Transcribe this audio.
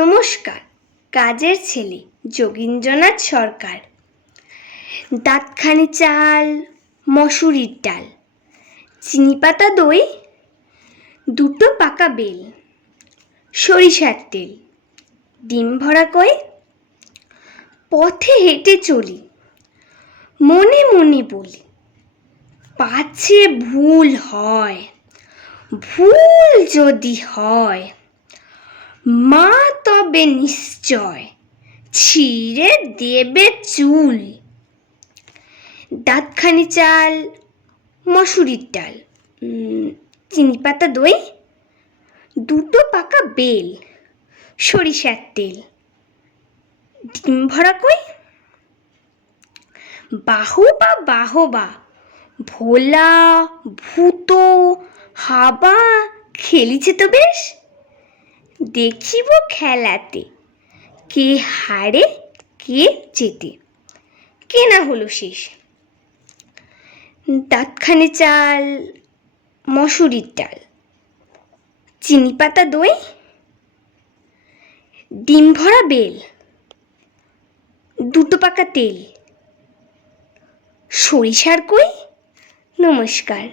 নমস্কার। কাজের ছেলে যোগীন্দ্রনাথ সরকার। দাঁতখানি চাল, মসুরির ডাল, চিনি পাতা দই, দুটো পাকা বেল, সরিষার তেল, ডিম ভরা কই। পথে হেঁটে চলি, মনে মনে বলি, পাছে ভুল হয়, ভুল যদি হয়, মা তবে নিশ্চয় ছিঁড়ে দেবে চুল। দাঁতখানি চাল, মসুরির ডাল, চিনি পাতা দই, দুটো পাকা বেল, সরিষার তেল, ডিম ভরা কই। বাহবা বাহবা, ভোলা ভূতো হাবা খেলিছে তো বেশ। দেখিব খেলাতে কে হারে কে জেতে, কে না হলো শেষ। দাঁতখানি চাল, মসুরির ডাল, চিনি পাতা দই, ডিম ভরা বেল, দুটো পাকা তেল, সরিষার কই। নমস্কার।